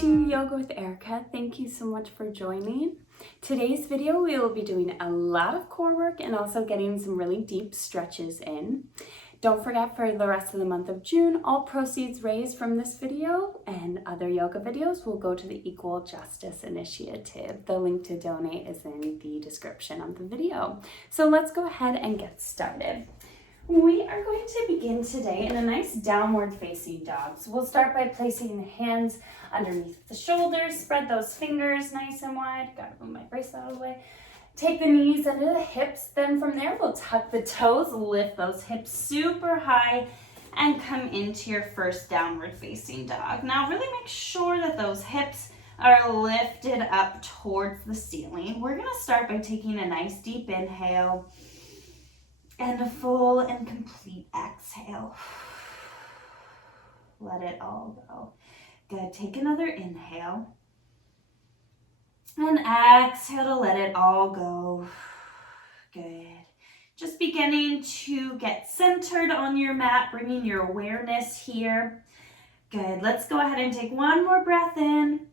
to Yoga with Erica. Thank you so much for joining. Today's video, we will be doing a lot of core work and also getting some really deep stretches in. Don't forget, for the rest of the month of June, all proceeds raised from this video and other yoga videos will go to the Equal Justice Initiative. The link to donate is in the description of the video. So let's go ahead and get started. We are going to begin today in a nice downward facing dog. So we'll start by placing the hands underneath the shoulders, spread those fingers nice and wide. Gotta move my bracelet out of the way. Take the knees under the hips. Then from there, we'll tuck the toes, lift those hips super high, and come into your first downward facing dog. Now really make sure that those hips are lifted up towards the ceiling. We're gonna start by taking a nice deep inhale and a full and complete exhale. Let it all go. Good. Take another inhale. And exhale to let it all go. Good. Just beginning to get centered on your mat, bringing your awareness here. Good. Let's go ahead and take one more breath in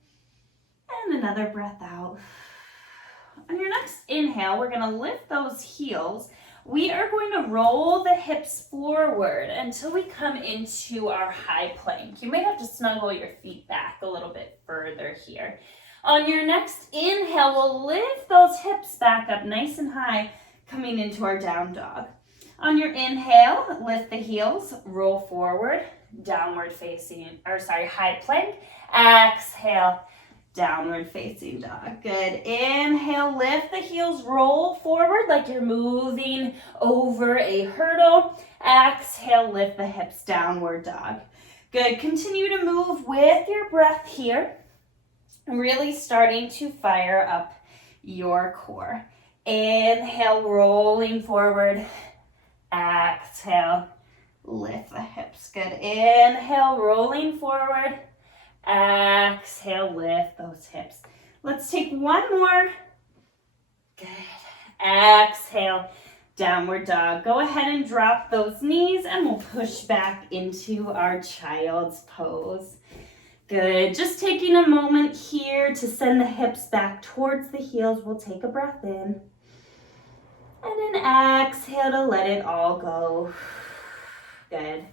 and another breath out. On your next inhale, we're going to lift those heels. We are going to roll the hips forward until we come into our high plank. You may have to snuggle your feet back a little bit further here. On your next inhale, we'll lift those hips back up nice and high, coming into our down dog. On your inhale, lift the heels, roll forward, downward facing, high plank. Exhale, downward facing dog. Good. Inhale, lift the heels, roll forward like you're moving over a hurdle. Exhale, lift the hips, downward dog. Good. Continue to move with your breath here. Really starting to fire up your core. Inhale, rolling forward. Exhale, lift the hips. Good. Inhale, rolling forward. Exhale, lift those hips. Let's take one more. Good. Exhale, downward dog. Go ahead and drop those knees and we'll push back into our child's pose. Good. Just taking a moment here to send the hips back towards the heels. We'll take a breath in. And an exhale to let it all go. Good.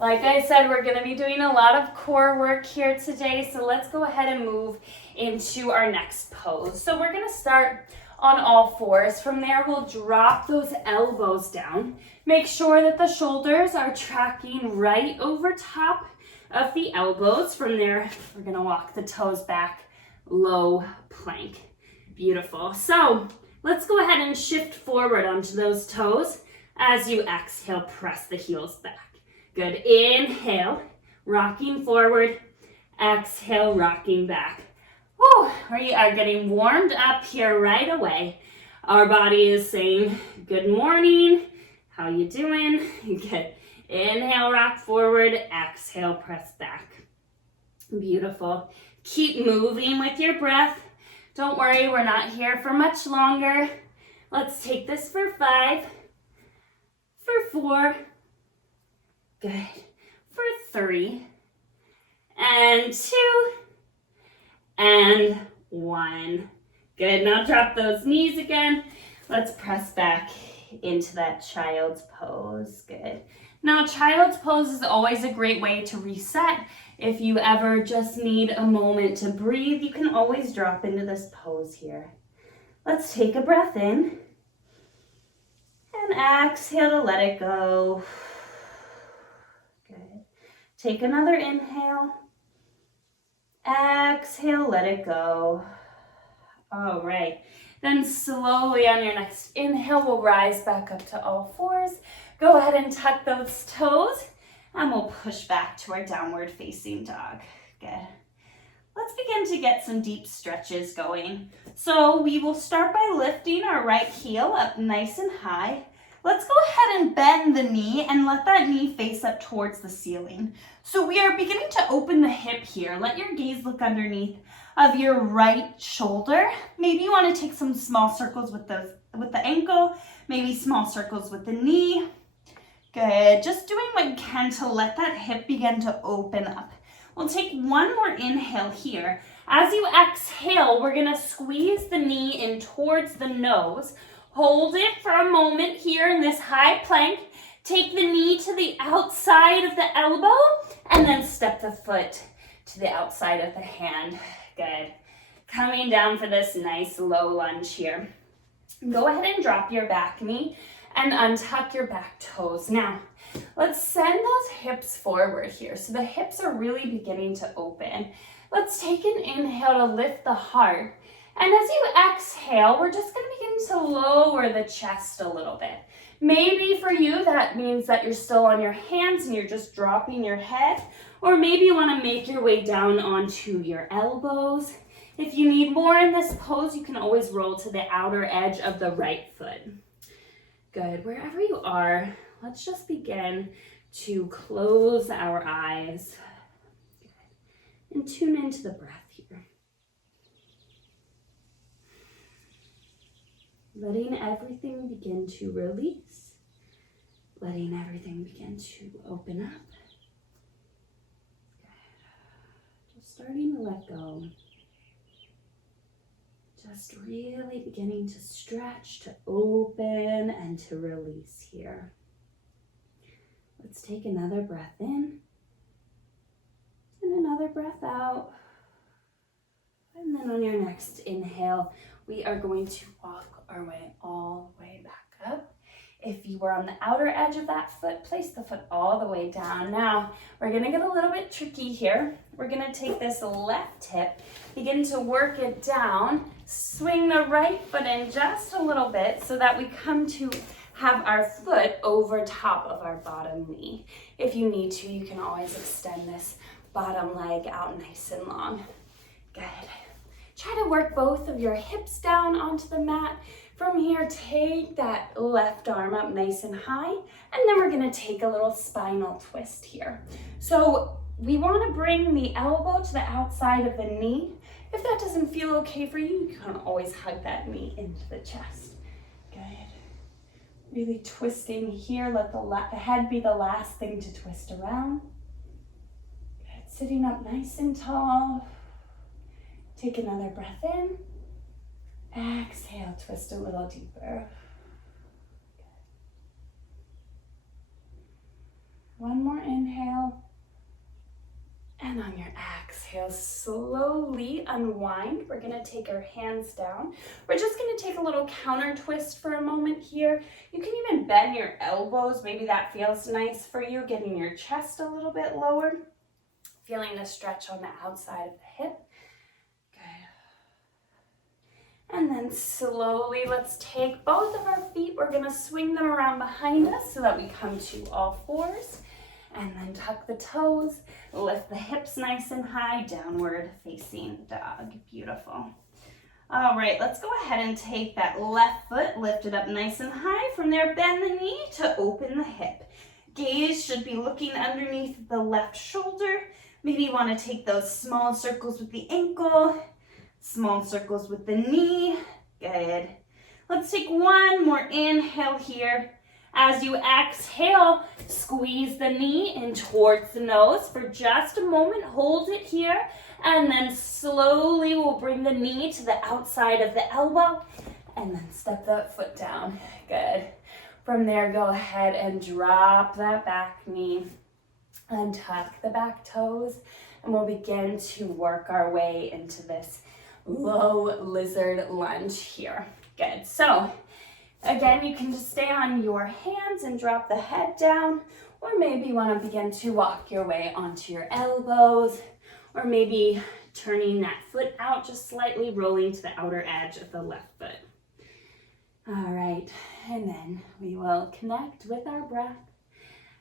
Like I said, we're going to be doing a lot of core work here today, so let's go ahead and move into our next pose. So we're going to start on all fours. From there, we'll drop those elbows down. Make sure that the shoulders are tracking right over top of the elbows. From there, we're going to walk the toes back, low plank. Beautiful. So let's go ahead and shift forward onto those toes. As you exhale, press the heels back. Good. Inhale, rocking forward. Exhale, rocking back. Whew, we are getting warmed up here right away. Our body is saying, good morning. How you doing? Good. Inhale, rock forward. Exhale, press back. Beautiful. Keep moving with your breath. Don't worry, we're not here for much longer. Let's take this for 5, for 4, good, for 3, and 2, and 1. Good. Now drop those knees again. Let's press back into that child's pose. Good. Now, child's pose is always a great way to reset. If you ever just need a moment to breathe, you can always drop into this pose here. Let's take a breath in and exhale to let it go. Good. Take another inhale. Exhale, let it go. All right. Then slowly on your next inhale, we'll rise back up to all fours. Go ahead and tuck those toes and we'll push back to our downward facing dog. Good. Let's begin to get some deep stretches going. So we will start by lifting our right heel up nice and high. Let's go ahead and bend the knee and let that knee face up towards the ceiling. So we are beginning to open the hip here. Let your gaze look underneath of your right shoulder. Maybe you want to take some small circles with the ankle, maybe small circles with the knee. Good. Just doing what you can to let that hip begin to open up. We'll take one more inhale here. As you exhale, we're gonna squeeze the knee in towards the nose. Hold it for a moment here in this high plank. Take the knee to the outside of the elbow and then step the foot to the outside of the hand. Good. Coming down for this nice low lunge here. Go ahead and drop your back knee and untuck your back toes. Now, let's send those hips forward here. So the hips are really beginning to open. Let's take an inhale to lift the heart. And as you exhale, we're just going to begin to lower the chest a little bit. Maybe for you, that means that you're still on your hands and you're just dropping your head. Or maybe you want to make your way down onto your elbows. If you need more in this pose, you can always roll to the outer edge of the right foot. Good. Wherever you are, let's just begin to close our eyes and tune into the breath here. Letting everything begin to release. Letting everything begin to open up. Good. Just starting to let go. Just really beginning to stretch, to open, and to release here. Let's take another breath in and another breath out. And then on your next inhale, we are going to walk our way all the way back up. If you were on the outer edge of that foot, place the foot all the way down. Now, we're gonna get a little bit tricky here. We're gonna take this left hip, begin to work it down, swing the right foot in just a little bit so that we come to have our foot over top of our bottom knee. If you need to, you can always extend this bottom leg out nice and long. Good. Try to work both of your hips down onto the mat. From here, take that left arm up nice and high, and then we're gonna take a little spinal twist here. So we wanna bring the elbow to the outside of the knee. If that doesn't feel okay for you, you can always hug that knee into the chest. Good. Really twisting here, let the head be the last thing to twist around. Good. Sitting up nice and tall. Take another breath in. Exhale, twist a little deeper. Good. One more inhale. And on your exhale, slowly unwind. We're gonna take our hands down. We're just gonna take a little counter twist for a moment here. You can even bend your elbows. Maybe that feels nice for you, getting your chest a little bit lower. Feeling the stretch on the outside of the hip. And then slowly, let's take both of our feet. We're gonna swing them around behind us so that we come to all fours. And then tuck the toes, lift the hips nice and high, downward facing dog. Beautiful. All right, let's go ahead and take that left foot, lift it up nice and high. From there, bend the knee to open the hip. Gaze should be looking underneath the left shoulder. Maybe you wanna take those small circles with the ankle. Small circles with the knee. Good. Let's take one more inhale here. As you exhale, squeeze the knee in towards the nose for just a moment. Hold it here. And then slowly we'll bring the knee to the outside of the elbow and then step that foot down. Good. From there, go ahead and drop that back knee. Untuck the back toes. And we'll begin to work our way into this low lizard lunge here. Good. So again, you can just stay on your hands and drop the head down, or maybe you want to begin to walk your way onto your elbows, or maybe turning that foot out just slightly, rolling to the outer edge of the left foot. All right, and then we will connect with our breath.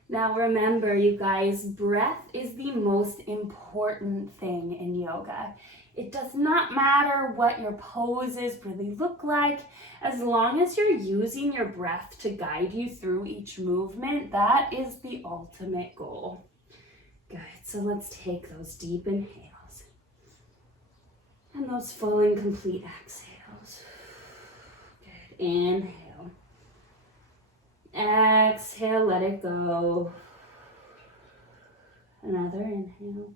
Now remember, you guys, breath is the most important thing in yoga. It does not matter what your poses really look like, as long as you're using your breath to guide you through each movement. That is the ultimate goal. Good, so let's take those deep inhales and those full and complete exhales. Good, inhale. Exhale, let it go. Another inhale.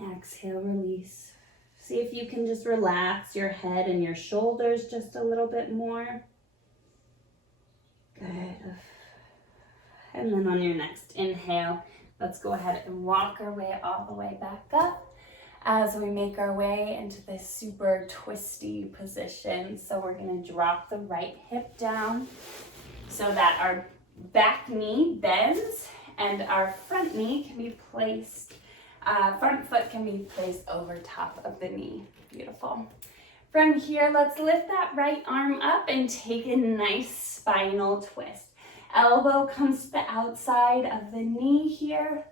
Exhale, release. See if you can just relax your head and your shoulders just a little bit more. Good. And then on your next inhale, let's go ahead and walk our way all the way back up as we make our way into this super twisty position. So we're going to drop the right hip down so that our back knee bends and our front knee can be placed, front foot can be placed over top of the knee. Beautiful. From here, let's lift that right arm up and take a nice spinal twist. Elbow comes to the outside of the knee here.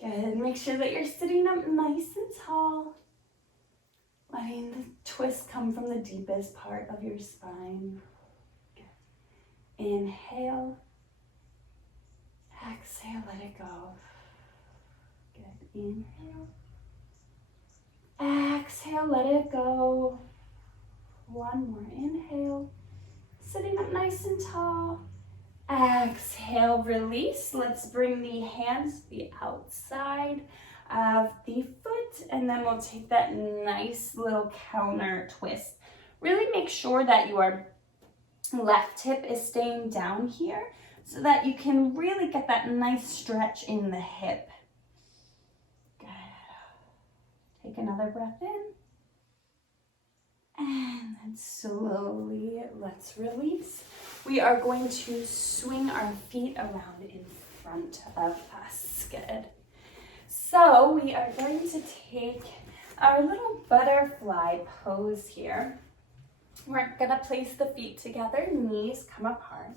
Good. Make sure that you're sitting up nice and tall. Letting the twist come from the deepest part of your spine. Good. Inhale. Exhale, let it go. Good. Inhale. Exhale, let it go. One more inhale. Sitting up nice and tall. Exhale, release. Let's bring the hands to the outside of the foot, and then we'll take that nice little counter twist. Really make sure that your left hip is staying down here so that you can really get that nice stretch in the hip. Good. Take another breath in. And then slowly, let's release. We are going to swing our feet around in front of us. Good. So we are going to take our little butterfly pose here. We're gonna place the feet together, knees come apart.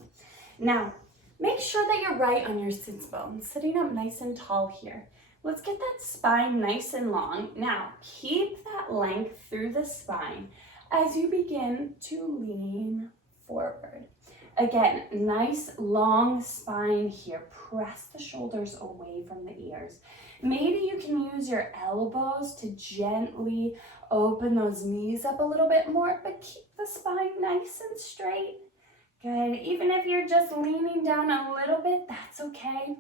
Now, make sure that you're right on your sits bones, sitting up nice and tall here. Let's get that spine nice and long. Now, keep that length through the spine as you begin to lean forward. Again, nice long spine here. Press the shoulders away from the ears. Maybe you can use your elbows to gently open those knees up a little bit more, but keep the spine nice and straight. Good. Even if you're just leaning down a little bit, that's okay.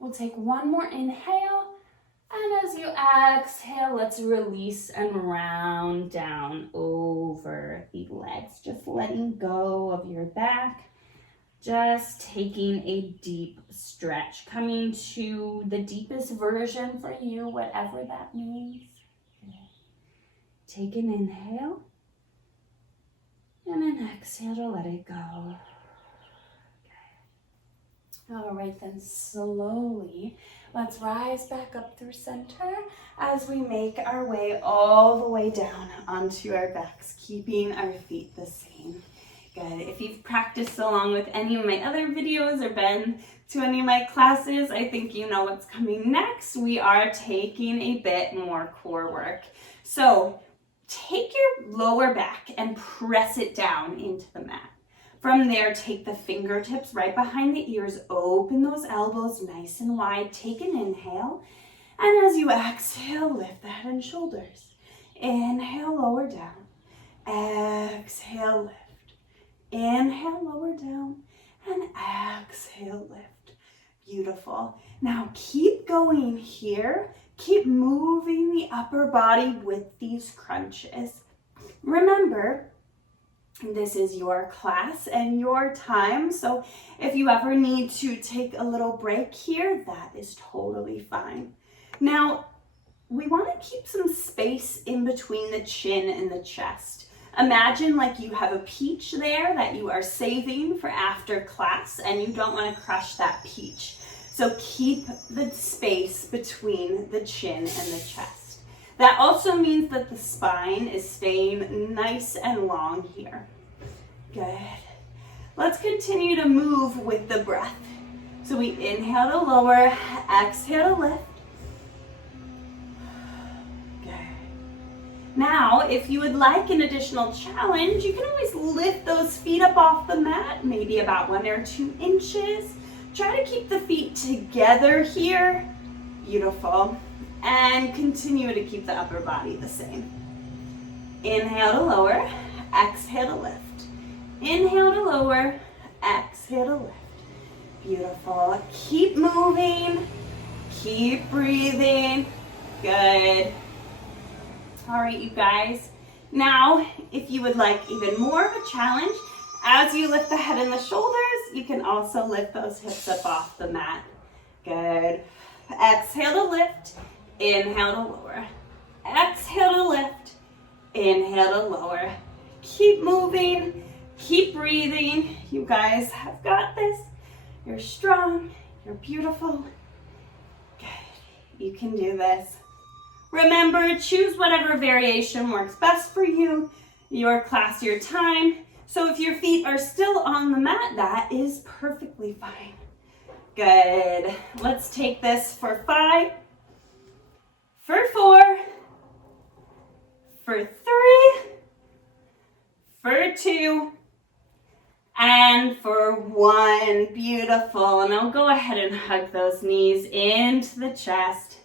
We'll take one more inhale. And as you exhale, let's release and round down over the legs. Just letting go of your back. Just taking a deep stretch. Coming to the deepest version for you, whatever that means. Good. Take an inhale. And an exhale to let it go. Okay. All right, then slowly. Let's rise back up through center as we make our way all the way down onto our backs, keeping our feet the same. Good. If you've practiced along with any of my other videos or been to any of my classes, I think you know what's coming next. We are taking a bit more core work. So take your lower back and press it down into the mat. From there, take the fingertips right behind the ears, open those elbows nice and wide, take an inhale, and as you exhale, lift the head and shoulders. Inhale, lower down, exhale, lift. Inhale, lower down, and exhale, lift. Beautiful. Now keep going here, keep moving the upper body with these crunches. Remember, this is your class and your time, so if you ever need to take a little break here, that is totally fine. Now, we want to keep some space in between the chin and the chest. Imagine like you have a peach there that you are saving for after class and you don't want to crush that peach. So keep the space between the chin and the chest. That also means that the spine is staying nice and long here. Good. Let's continue to move with the breath. So we inhale to lower, exhale to lift. Good. Now, if you would like an additional challenge, you can always lift those feet up off the mat, maybe about 1 or 2 inches. Try to keep the feet together here. Beautiful. And continue to keep the upper body the same. Inhale to lower, exhale to lift. Inhale to lower, exhale to lift. Beautiful. Keep moving, keep breathing. Good. All right, you guys. Now, if you would like even more of a challenge, as you lift the head and the shoulders, you can also lift those hips up off the mat. Good. Exhale to lift, inhale to lower. Exhale to lift, inhale to lower. Keep moving, keep breathing. You guys have got this. You're strong, you're beautiful. Good. You can do this. Remember, choose whatever variation works best for you, your class, your time. So if your feet are still on the mat, that is perfectly fine. Good. Let's take this for 5, for 4, for 3, for 2, and for 1. Beautiful. And I'll go ahead and hug those knees into the chest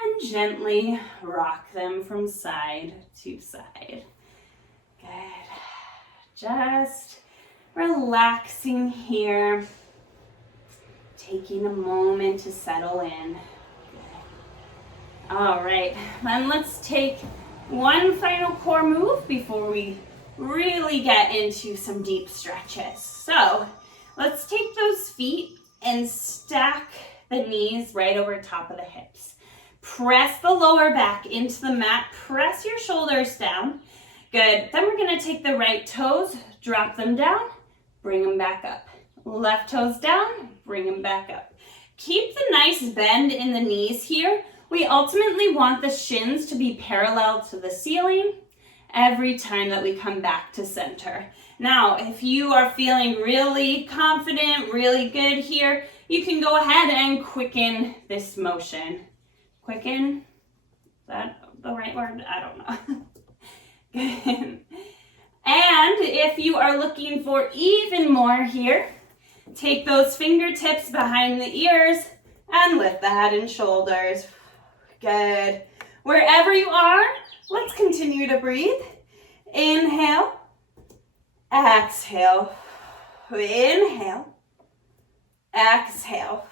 and gently rock them from side to side. Good. Just relaxing here, taking a moment to settle in. Good. All right, then let's take one final core move before we really get into some deep stretches. So let's take those feet and stack the knees right over top of the hips. Press the lower back into the mat, press your shoulders down. Good. Then we're going to take the right toes, drop them down, bring them back up. Left toes down, bring them back up. Keep the nice bend in the knees here. We ultimately want the shins to be parallel to the ceiling every time that we come back to center. Now, if you are feeling really confident, really good here, you can go ahead and quicken this motion. Quicken? Is that the right word? I don't know. Good. And if you are looking for even more here, take those fingertips behind the ears and lift the head and shoulders. Good. Wherever you are, let's continue to breathe. Inhale, exhale, inhale, exhale.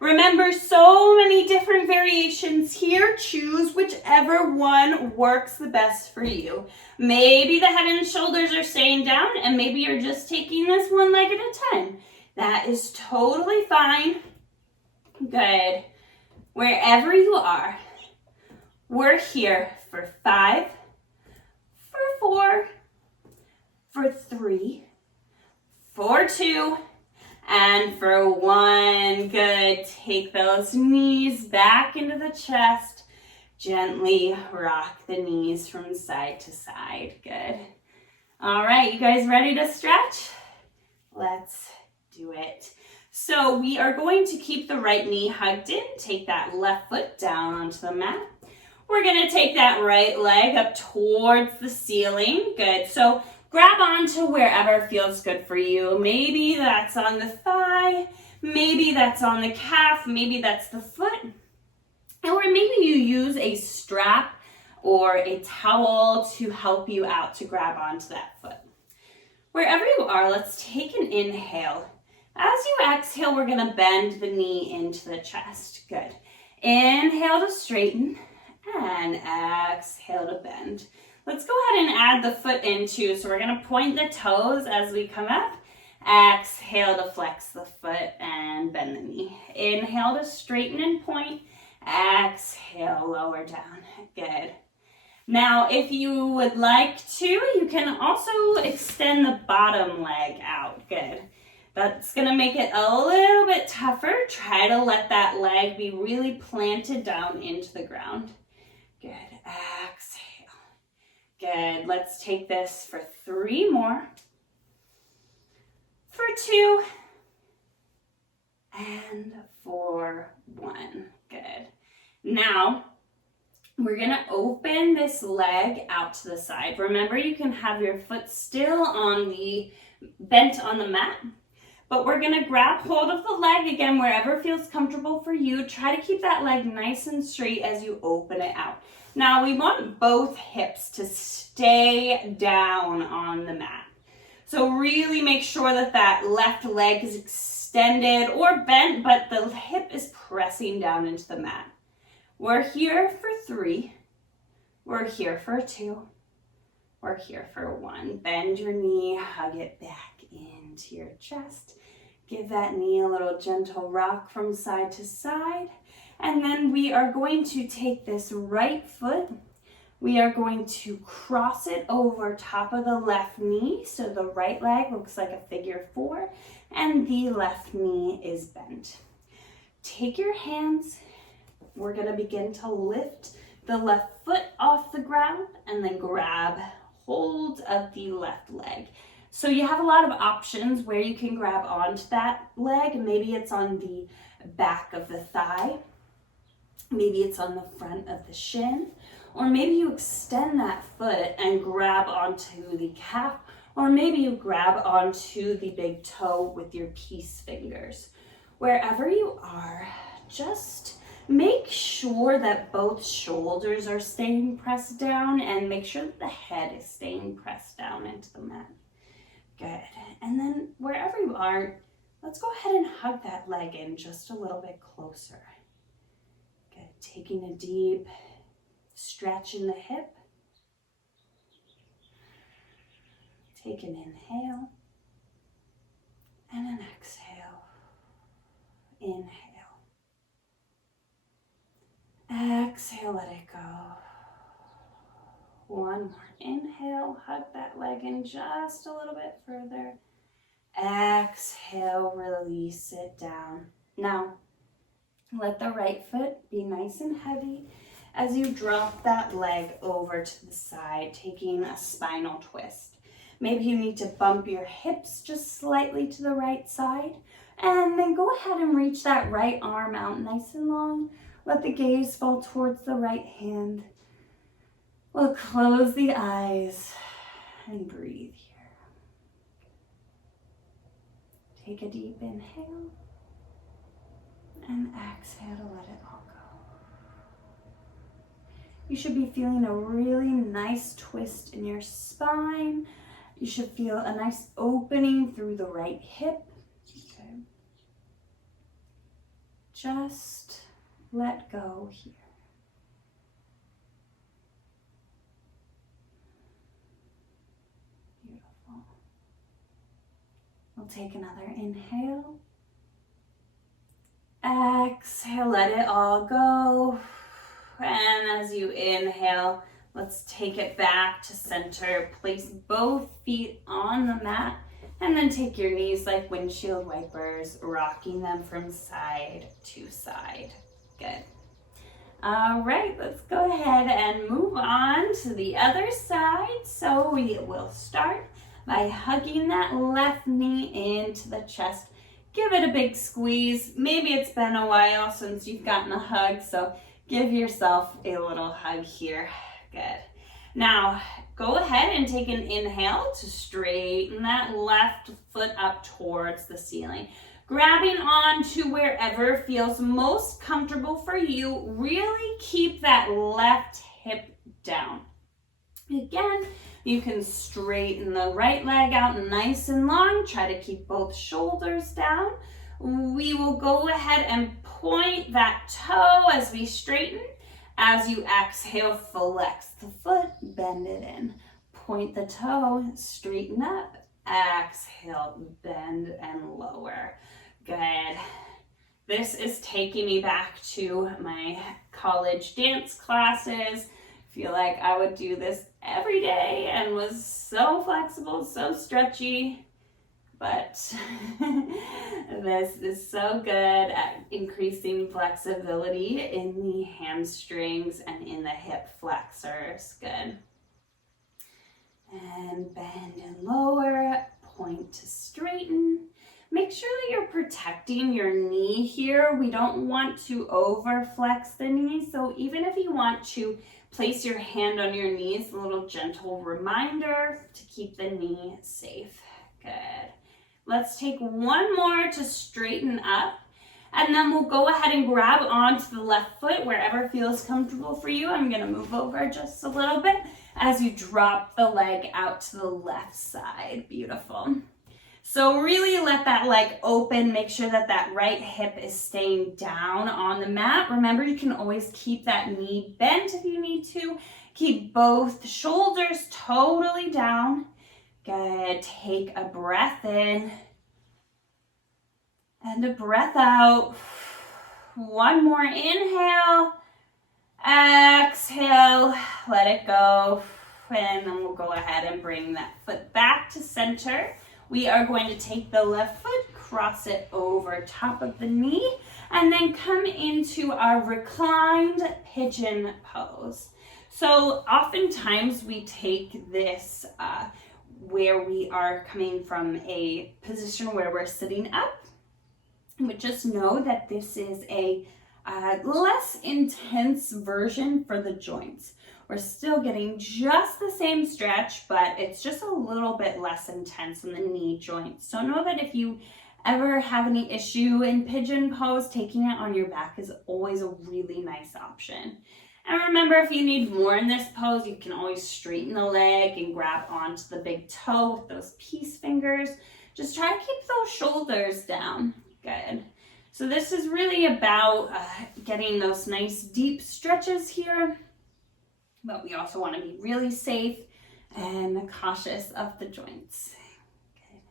Remember, so many different variations here. Choose whichever one works the best for you. Maybe the head and shoulders are staying down, and maybe you're just taking this one leg at a time. That is totally fine. Good. Wherever you are, we're here for 5, for 4, for 3, for 2, and for 1. Good. Take those knees back into the chest. Gently rock the knees from side to side. Good. All right, you guys ready to stretch? Let's do it. So we are going to keep the right knee hugged in. Take that left foot down onto the mat. We're going to take that right leg up towards the ceiling. Good. So grab onto wherever feels good for you. Maybe that's on the thigh, maybe that's on the calf, maybe that's the foot. Or maybe you use a strap or a towel to help you out to grab onto that foot. Wherever you are, let's take an inhale. As you exhale, we're going to bend the knee into the chest. Good. Inhale to straighten and exhale to bend. Let's go ahead and add the foot in too. So we're going to point the toes as we come up. Exhale to flex the foot and bend the knee. Inhale to straighten and point. Exhale, lower down. Good. Now, if you would like to, you can also extend the bottom leg out. Good. That's going to make it a little bit tougher. Try to let that leg be really planted down into the ground. Good. Exhale. Good. Let's take this for 3 more. For 2. And for 1. Good. Now, we're going to open this leg out to the side. Remember, you can have your foot still on the bent on the mat, but we're going to grab hold of the leg again wherever feels comfortable for you. Try to keep that leg nice and straight as you open it out. Now, we want both hips to stay down on the mat. So really make sure that that left leg is extended or bent, but the hip is pressing down into the mat. We're here for 3. We're here for 2. We're here for 1. Bend your knee, hug it back into your chest. Give that knee a little gentle rock from side to side. And then we are going to take this right foot. We are going to cross it over top of the left knee. So the right leg looks like a figure 4 and the left knee is bent. Take your hands. We're going to begin to lift the left foot off the ground and then grab hold of the left leg. So you have a lot of options where you can grab onto that leg. Maybe it's on the back of the thigh. Maybe it's on the front of the shin. Or maybe you extend that foot and grab onto the calf. Or maybe you grab onto the big toe with your peace fingers. Wherever you are, just make sure that both shoulders are staying pressed down and make sure that the head is staying pressed down into the mat. Good. And then wherever you are, let's go ahead and hug that leg in just a little bit closer. Good. Taking a deep stretch in the hip. Take an inhale and an exhale. Inhale. Exhale, let it go. One more inhale, hug that leg in just a little bit further. Exhale, release it down. Now, let the right foot be nice and heavy as you drop that leg over to the side, taking a spinal twist. Maybe you need to bump your hips just slightly to the right side, and then go ahead and reach that right arm out nice and long. Let the gaze fall towards the right hand. We'll close the eyes and breathe here. Take a deep inhale and exhale to let it all go. You should be feeling a really nice twist in your spine. You should feel a nice opening through the right hip. Okay. Just let go here. Beautiful. We'll take another inhale. Exhale, let it all go. And as you inhale, let's take it back to center. Place both feet on the mat and then take your knees like windshield wipers, rocking them from side to side. Good. All right, let's go ahead and move on to the other side. So we will start by hugging that left knee into the chest. Give it a big squeeze. Maybe it's been a while since you've gotten a hug, so give yourself a little hug here. Good. Now, go ahead and take an inhale to straighten that left foot up towards the ceiling. Grabbing on to wherever feels most comfortable for you. Really keep that left hip down. Again, you can straighten the right leg out nice and long. Try to keep both shoulders down. We will go ahead and point that toe as we straighten. As you exhale, flex the foot, bend it in. Point the toe, straighten up. Exhale, bend and lower. Good. This is taking me back to my college dance classes. Feel like I would do this every day and was so flexible, so stretchy. But this is so good at increasing flexibility in the hamstrings and in the hip flexors. Good. And bend and lower, point to straighten. Make sure that you're protecting your knee here. We don't want to overflex the knee. So even if you want to place your hand on your knees, a little gentle reminder to keep the knee safe. Good. Let's take one more to straighten up. And then we'll go ahead and grab onto the left foot wherever feels comfortable for you. I'm gonna move over just a little bit as you drop the leg out to the left side. Beautiful. So really let that leg open. Make sure that that right hip is staying down on the mat. Remember, you can always keep that knee bent if you need to. Keep both shoulders totally down. Good. Take a breath in and a breath out. One more inhale. Exhale. Let it go. And then we'll go ahead and bring that foot back to center. We are going to take the left foot, cross it over top of the knee, and then come into our reclined pigeon pose. So oftentimes we take this where we are coming from a position where we're sitting up. But just know that this is a less intense version for the joints. We're still getting just the same stretch, but it's just a little bit less intense in the knee joints. So know that if you ever have any issue in pigeon pose, taking it on your back is always a really nice option. And remember, if you need more in this pose, you can always straighten the leg and grab onto the big toe with those peace fingers. Just try to keep those shoulders down. Good. So this is really about getting those nice deep stretches here. But we also want to be really safe and cautious of the joints. Good.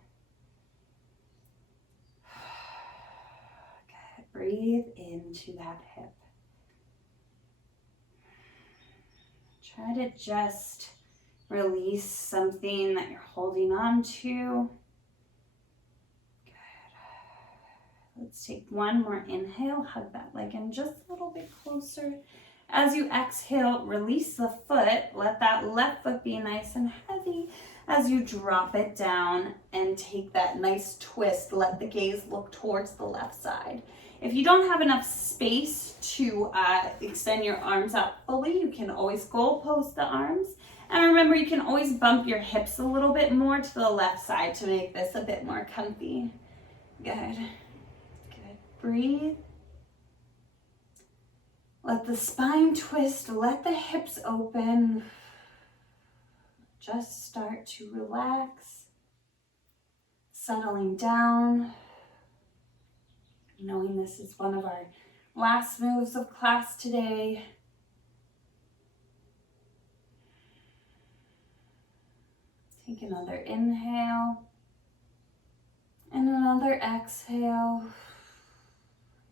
Good. Breathe into that hip. Try to just release something that you're holding on to. Good. Let's take one more inhale. Hug that leg in just a little bit closer. As you exhale, release the foot. Let that left foot be nice and heavy as you drop it down and take that nice twist. Let the gaze look towards the left side. If you don't have enough space to extend your arms out fully, you can always goal post the arms. And remember, you can always bump your hips a little bit more to the left side to make this a bit more comfy. Good. Good. Breathe. Let the spine twist, let the hips open. Just start to relax, settling down, knowing this is one of our last moves of class today. Take another inhale and another exhale.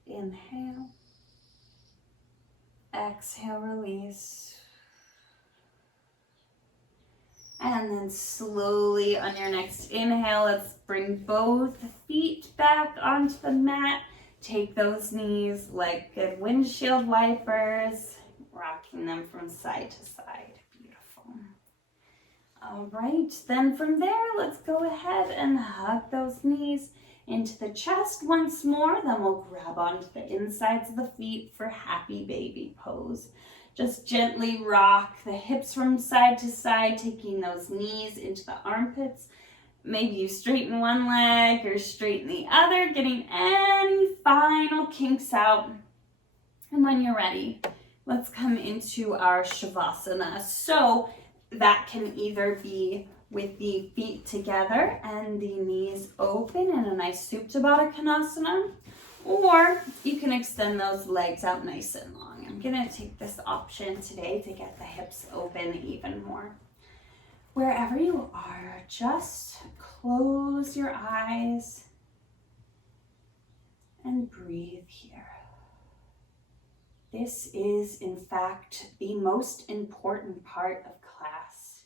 Inhale. Exhale, release. And then slowly on your next inhale, let's bring both feet back onto the mat. Take those knees like good windshield wipers, rocking them from side to side. Beautiful. All right, then from there, let's go ahead and hug those knees into the chest once more. Then we'll grab onto the insides of the feet for happy baby pose. Just gently rock the hips from side to side, taking those knees into the armpits. Maybe you straighten one leg or straighten the other, getting any final kinks out. And when you're ready, let's come into our Shavasana. So that can either be with the feet together and the knees open in a nice Supta Baddha Konasana, or you can extend those legs out nice and long. I'm gonna take this option today to get the hips open even more. Wherever you are, just close your eyes and breathe here. This is, in fact, the most important part of class.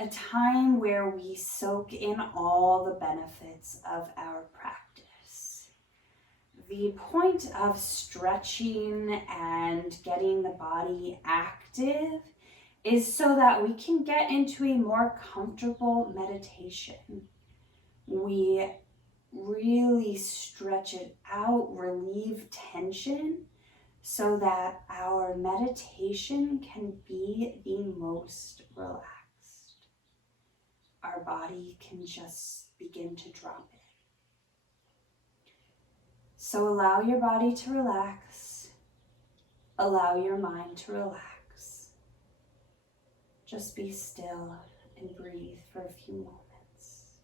A time where we soak in all the benefits of our practice. The point of stretching and getting the body active is so that we can get into a more comfortable meditation. We really stretch it out, relieve tension, so that our meditation can be the most relaxed. Our body can just begin to drop in. So allow your body to relax. Allow your mind to relax. Just be still and breathe for a few moments.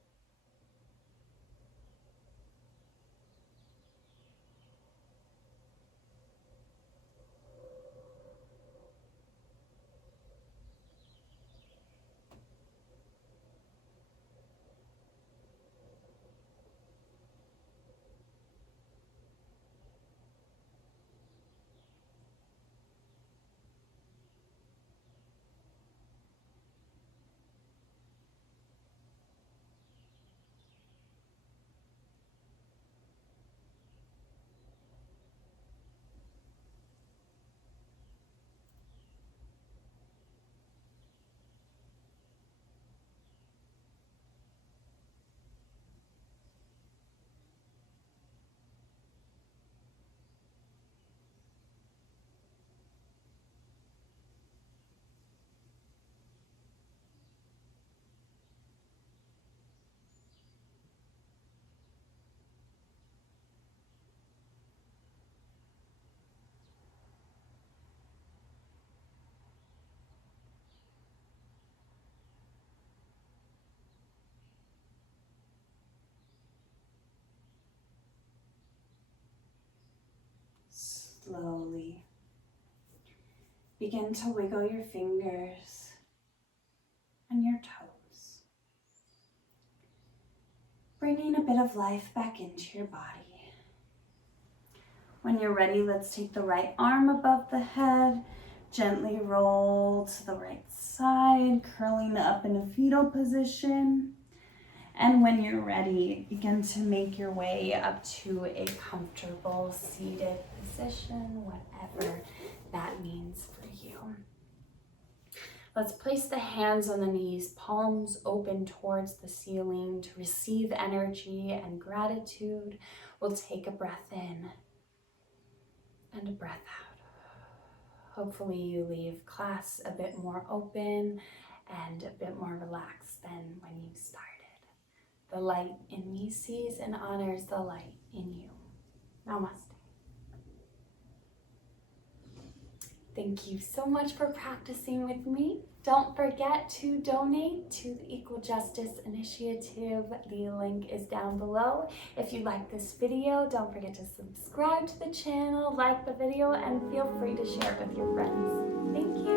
slowly begin to wiggle your fingers and your toes, bringing a bit of life back into your body. When you're ready, let's take the right arm above the head, gently roll to the right side, curling up in a fetal position. And when you're ready, begin to make your way up to a comfortable seated position, whatever that means for you. Let's place the hands on the knees, palms open towards the ceiling to receive energy and gratitude. We'll take a breath in and a breath out. Hopefully you leave class a bit more open and a bit more relaxed than when you started. The light in me sees and honors the light in you. Namaste. Thank you so much for practicing with me. Don't forget to donate to the Equal Justice Initiative. The link is down below. If you like this video, don't forget to subscribe to the channel, like the video, and feel free to share it with your friends. Thank you.